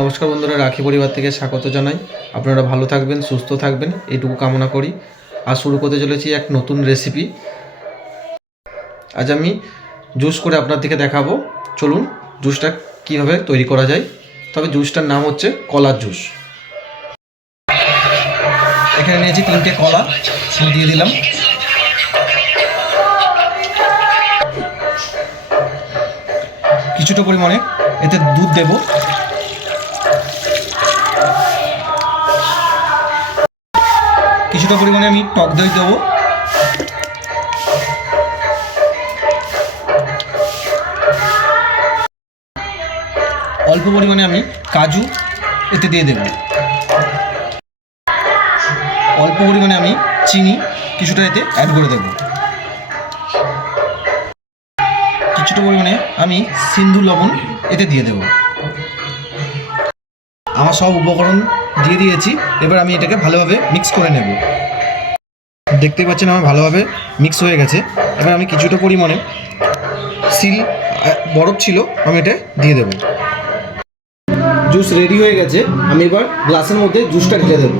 নমস্কার বন্ধুরা, রাখি পরিবার থেকে স্বাগত জানাই। আপনারা ভালো থাকবেন, সুস্থ থাকবেন, এইটুকু কামনা করি। আজ শুরু করতে চলেছি এক নতুন রেসিপি। আজ আমি জুস করে আপনাদেরকে দেখাবো। চলুন জুসটা কীভাবে তৈরি করা যায়। তবে জুসটার নাম হচ্ছে কলার জুস। এখানে নিয়েছি 3টে কলা, দিয়ে দিলাম। কিছুটা পরিমাণে এতে দুধ দেব। কিছুটা পরিমাণে আমি টক দই দেবো। অল্প পরিমাণে আমি কাজু এতে দিয়ে দেব। অল্প পরিমাণে আমি চিনি কিছুটা এতে অ্যাড করে দেব। কিছুটা পরিমাণে আমি সিন্ধু লবণ এতে দিয়ে দেব। আমার সব উপকরণ দিয়ে দিয়েছি। এবার আমি এটাকে ভালোভাবে মিক্স করে নেব। দেখতে পাচ্ছেন আমার ভালোভাবে মিক্স হয়ে গেছে। এবার আমি কিছুটা পরিমাণে বরফ ছিল, আমি এটা দিয়ে দেব। জুস রেডি হয়ে গেছে। আমি এবার গ্লাসের মধ্যে জুসটা ঢেলে দেবো।